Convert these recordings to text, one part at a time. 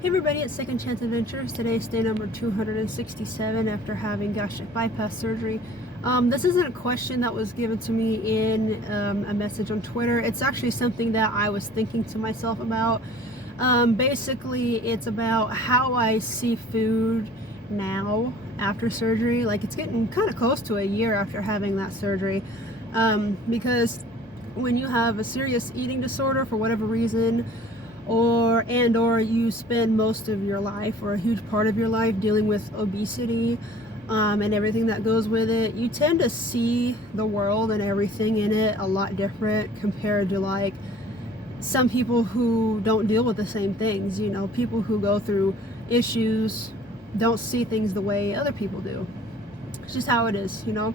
Hey everybody, it's Second Chance Adventures. Today is day number 267 after having gastric bypass surgery. This isn't a question that was given to me in a message on Twitter. It's actually something that I was thinking to myself about. Basically, it's about how I see food now after surgery. Like, it's getting kind of close to a year after having that surgery. Because when you have a serious eating disorder for whatever reason, or you spend most of your life or a huge part of your life dealing with obesity and everything that goes with it, you tend to see the world and everything in it a lot different compared to like some people who don't deal with the same things. You know, people who go through issues don't see things the way other people do. It's just how it is, you know.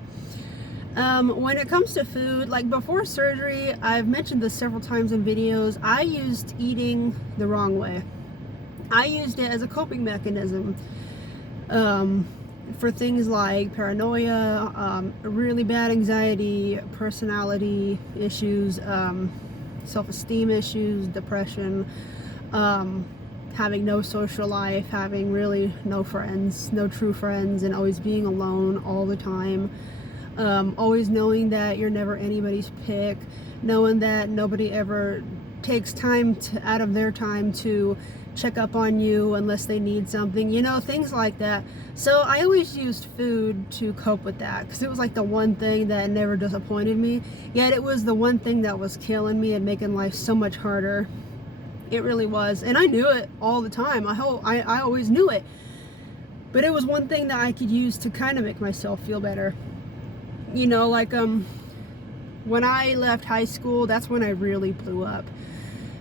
When it comes to food, like before surgery, I've mentioned this several times in videos, I used eating the wrong way. I used it as a coping mechanism for things like paranoia, really bad anxiety, personality issues, self-esteem issues, depression, having no social life, having really no friends, no true friends, and always being alone all the time. Always knowing that you're never anybody's pick, knowing that nobody ever takes time out of their time to check up on you unless they need something, you know, things like that. So I always used food to cope with that because it was like the one thing that never disappointed me, yet it was the one thing that was killing me and making life so much harder. It really was, and I knew it all the time. I always knew it, but it was one thing that I could use to kind of make myself feel better. You know, like when I left high school, that's when I really blew up,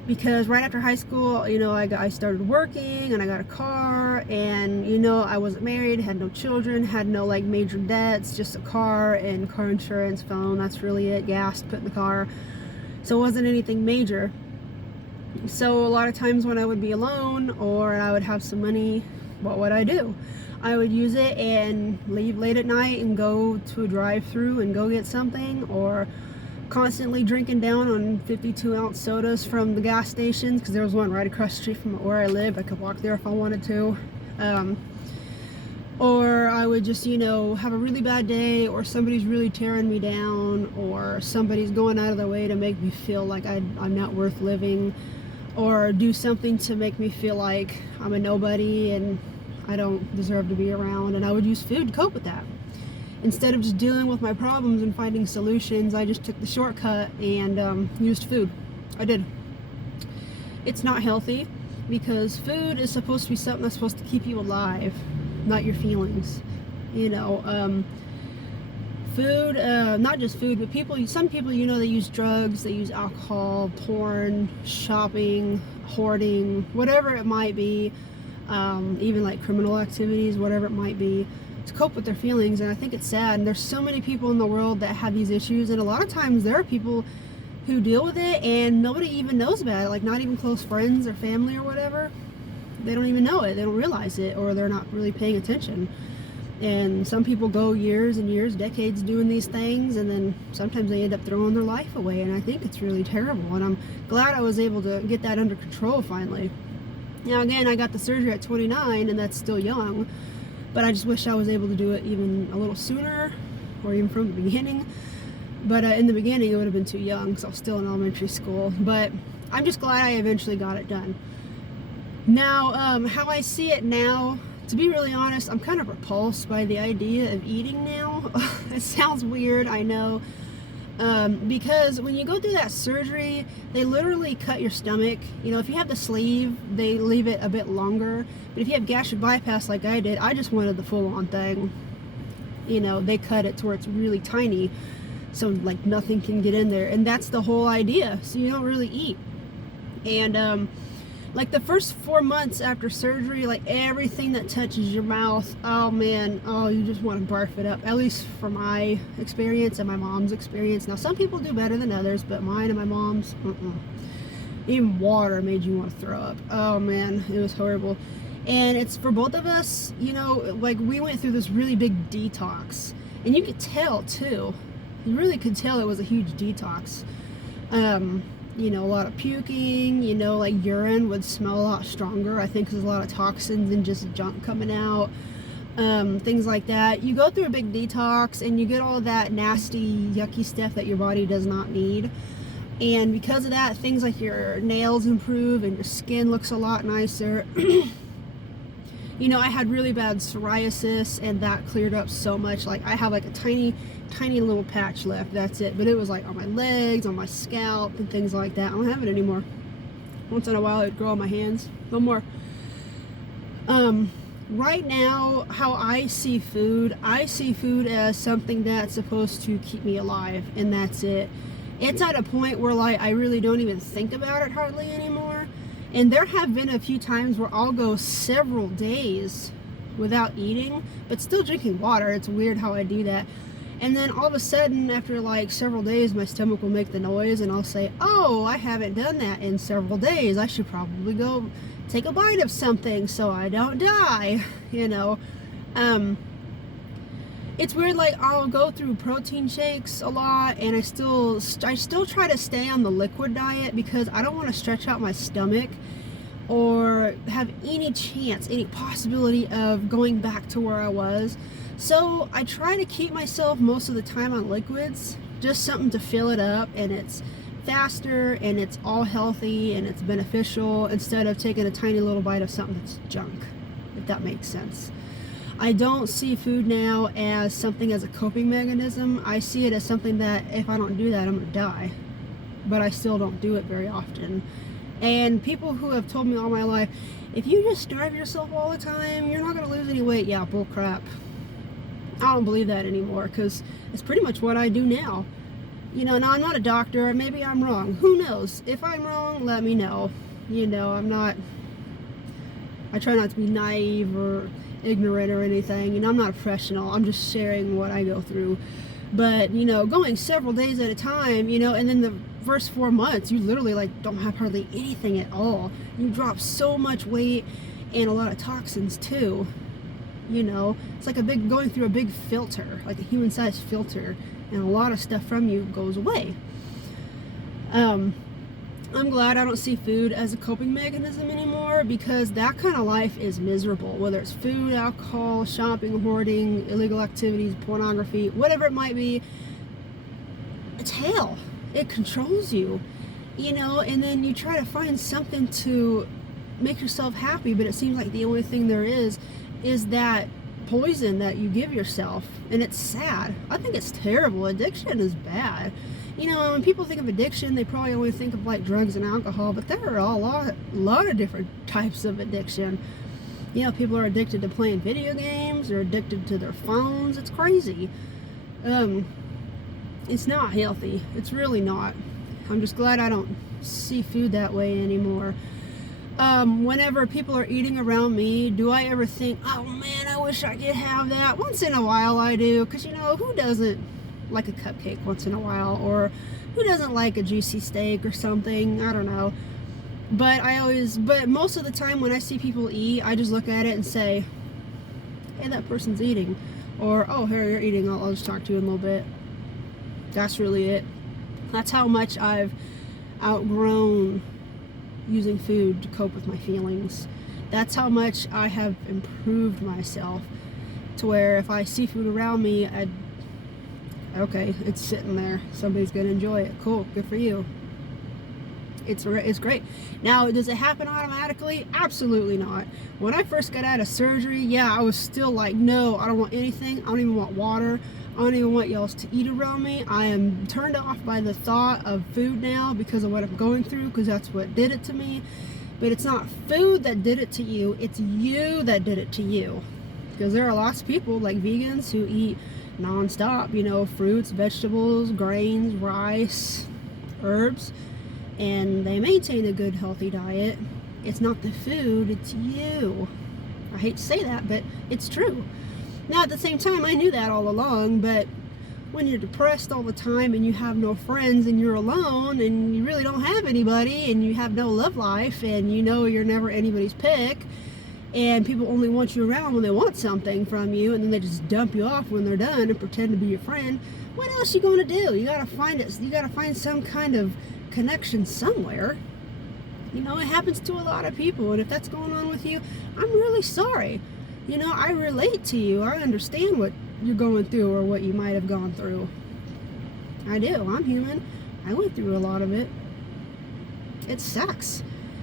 because right after high school, you know, I started working and I got a car, and you know, I wasn't married, had no children, had no like major debts, just a car and car insurance, phone, that's really it, gas put in the car, so it wasn't anything major. So a lot of times when I would be alone or I would have some money, what would I do? I would use it and leave late at night and go to a drive-through and go get something, or constantly drinking down on 52-ounce sodas from the gas stations, because there was one right across the street from where I lived. I could walk there if I wanted to. Or I would just, you know, have a really bad day, or somebody's really tearing me down, or somebody's going out of their way to make me feel like I'm not worth living, or do something to make me feel like I'm a nobody and I don't deserve to be around, and I would use food to cope with that. Instead of just dealing with my problems and finding solutions, I just took the shortcut and used food. I did. It's not healthy, because food is supposed to be something that's supposed to keep you alive, not your feelings. You know, food, not just food, but some people, you know, they use drugs, they use alcohol, porn, shopping, hoarding, whatever it might be. Even like criminal activities, whatever it might be, to cope with their feelings. And I think it's sad, and there's so many people in the world that have these issues, and a lot of times there are people who deal with it and nobody even knows about it, like not even close friends or family or whatever. They don't even know it, they don't realize it, or they're not really paying attention. And some people go years and years, decades doing these things, and then sometimes they end up throwing their life away, and I think it's really terrible, and I'm glad I was able to get that under control finally. Now again, I got the surgery at 29, and that's still young, but I just wish I was able to do it even a little sooner, or even from the beginning. But in the beginning it would have been too young, because I was still in elementary school. But I'm just glad I eventually got it done. Now, how I see it now, to be really honest, I'm kind of repulsed by the idea of eating now. It sounds weird, I know. Because when you go through that surgery, they literally cut your stomach. You know, if you have the sleeve, they leave it a bit longer. But if you have gastric bypass like I did, I just wanted the full-on thing. You know, they cut it to where it's really tiny, so like nothing can get in there. And that's the whole idea, so you don't really eat. And like the first 4 months after surgery, like everything that touches your mouth, oh man, oh, you just want to barf it up. At least from my experience and my mom's experience. Now some people do better than others, but mine and my mom's, even water made you want to throw up. Oh man, it was horrible. And it's for both of us, you know, like we went through this really big detox, and you could tell too, you really could tell it was a huge detox. you know, a lot of puking, you know, like urine would smell a lot stronger, I think, 'cause there's a lot of toxins and just junk coming out. Things like that. You go through a big detox and you get all that nasty, yucky stuff that your body does not need. And because of that, things like your nails improve and your skin looks a lot nicer. You know, I had really bad psoriasis and that cleared up so much. Like, I have like a tiny little patch left, that's it. But it was like on my legs, on my scalp, and things like that. I don't have it anymore. Once in a while it'd grow on my hands. No more. Right now, how I see food as something that's supposed to keep me alive, and that's it. It's at a point where, like, I really don't even think about it hardly anymore. And there have been a few times where I'll go several days without eating, but still drinking water. It's weird how I do that. And then all of a sudden, after like several days, my stomach will make the noise and I'll say, oh, I haven't done that in several days. I should probably go take a bite of something so I don't die, you know. It's weird, like, I'll go through protein shakes a lot, and I still try to stay on the liquid diet because I don't want to stretch out my stomach or have any chance, any possibility of going back to where I was. So I try to keep myself most of the time on liquids, just something to fill it up, and it's faster and it's all healthy and it's beneficial, instead of taking a tiny little bite of something that's junk, if that makes sense. I don't see food now as something as a coping mechanism. I see it as something that if I don't do that, I'm gonna die. But I still don't do it very often. And people who have told me all my life, if you just starve yourself all the time, you're not gonna lose any weight. Yeah, bull crap. I don't believe that anymore, because it's pretty much what I do now. You know, now I'm not a doctor, maybe I'm wrong. Who knows? If I'm wrong, let me know. You know, I try not to be naive or ignorant or anything. You know, I'm not a professional. I'm just sharing what I go through. But, you know, going several days at a time, you know, and then the first 4 months, you literally, like, don't have hardly anything at all. You drop so much weight and a lot of toxins, too. You know, it's like going through a big filter, like a human-sized filter, and a lot of stuff from you goes away. I'm glad I don't see food as a coping mechanism anymore, because that kind of life is miserable. Whether it's food, alcohol, shopping, hoarding, illegal activities, pornography, whatever it might be, it's hell. It controls you, you know, and then you try to find something to make yourself happy, but it seems like the only thing there is that poison that you give yourself, and it's sad. I think it's terrible. Addiction is bad. You know, when people think of addiction, they probably only think of like drugs and alcohol, but there are a lot of different types of addiction. You know, people are addicted to playing video games, they're addicted to their phones. It's crazy. It's not healthy. It's really not. I'm just glad I don't see food that way anymore. Whenever people are eating around me, do I ever think, oh man, I wish I could have that? Once in a while I do, because, you know, who doesn't like a cupcake once in a while, or who doesn't like a juicy steak or something? I don't know. But most of the time when I see people eat, I just look at it and say, hey, that person's eating. Or, oh, here, you're eating, I'll just talk to you in a little bit. That's really it. That's how much I've outgrown using food to cope with my feelings. That's how much I have improved myself, to where if I see food around me, okay, it's sitting there, somebody's gonna enjoy it, cool, good for you. It's great. Now, does it happen automatically? Absolutely not. When I first got out of surgery, yeah, I was still like, no, I don't want anything. I don't even want water. I don't even want y'all to eat around me. I am turned off by the thought of food now because of what I'm going through, because that's what did it to me. But it's not food that did it to you, it's you that did it to you. Because there are lots of people, like vegans, who eat non-stop, you know, fruits, vegetables, grains, rice, herbs, and they maintain a good, healthy diet. It's not the food, it's you. I hate to say that, but it's true. Now, at the same time, I knew that all along, but when you're depressed all the time and you have no friends and you're alone and you really don't have anybody and you have no love life and you know you're never anybody's pick, and people only want you around when they want something from you, and then they just dump you off when they're done and pretend to be your friend, what else you going to do? You got to find it. You got to find some kind of connection somewhere. You know, it happens to a lot of people, and if that's going on with you, I'm really sorry. You know, I relate to you. I understand what you're going through or what you might have gone through. I do. I'm human. I went through a lot of it. It sucks.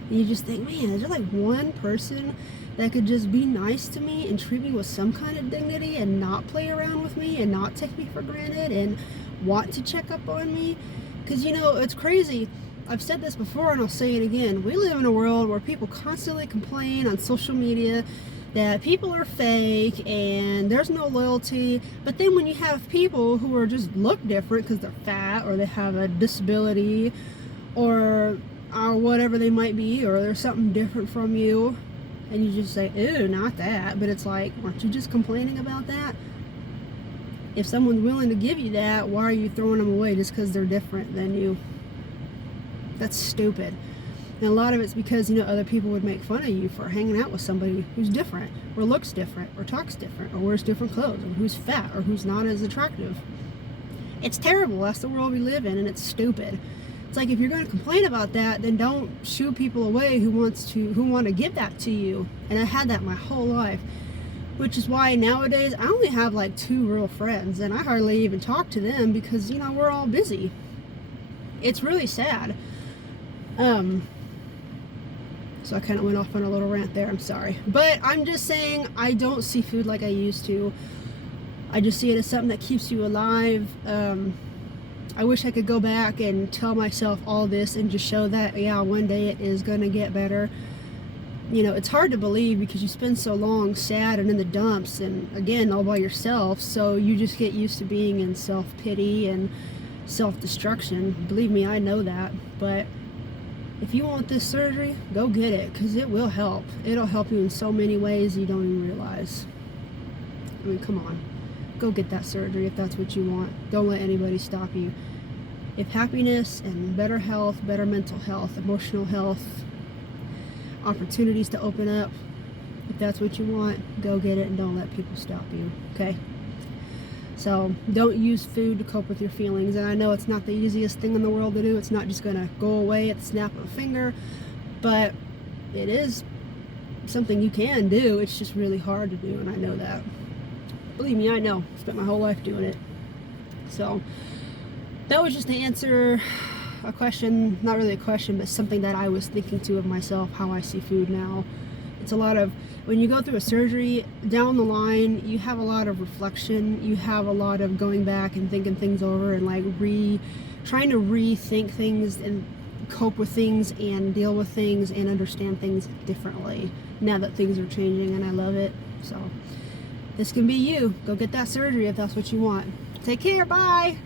And you just think, man, is there like one person that could just be nice to me and treat me with some kind of dignity and not play around with me and not take me for granted and want to check up on me? Because, you know, it's crazy. I've said this before and I'll say it again. We live in a world where people constantly complain on social media that people are fake and there's no loyalty. But then when you have people who are just look different because they're fat or they have a disability or whatever they might be, or there's something different from you, and you just say, ew, not that. But it's like, aren't you just complaining about that? If someone's willing to give you that, why are you throwing them away just because they're different than you? That's stupid. And a lot of it's because, you know, other people would make fun of you for hanging out with somebody who's different, or looks different, or talks different, or wears different clothes, or who's fat, or who's not as attractive. It's terrible. That's the world we live in, and it's stupid. It's like, if you're going to complain about that, then don't shoo people away who want to give that to you. And I had that my whole life, which is why nowadays I only have like 2 real friends, and I hardly even talk to them because, you know, we're all busy. It's really sad. So I kind of went off on a little rant there. I'm sorry. But I'm just saying, I don't see food like I used to. I just see it as something that keeps you alive. I wish I could go back and tell myself all this and just show that, yeah, one day it is going to get better. You know, it's hard to believe because you spend so long sad and in the dumps and, again, all by yourself. So you just get used to being in self-pity and self-destruction. Believe me, I know that. But if you want this surgery, go get it, because it will help. It'll help you in so many ways you don't even realize. I mean, come on. Go get that surgery if that's what you want. Don't let anybody stop you. If happiness and better health, better mental health, emotional health, opportunities to open up, if that's what you want, go get it and don't let people stop you, okay? So don't use food to cope with your feelings. And I know it's not the easiest thing in the world to do. It's not just going to go away at the snap of a finger. But it is something you can do. It's just really hard to do, and I know that. Believe me, I know. I spent my whole life doing it. So that was just to answer a question. Not really a question, but something that I was thinking to of myself, how I see food now. It's a lot of, when you go through a surgery, down the line, you have a lot of reflection. You have a lot of going back and thinking things over and like trying to rethink things and cope with things and deal with things and understand things differently now that things are changing, and I love it. So this can be you. Go get that surgery if that's what you want. Take care. Bye.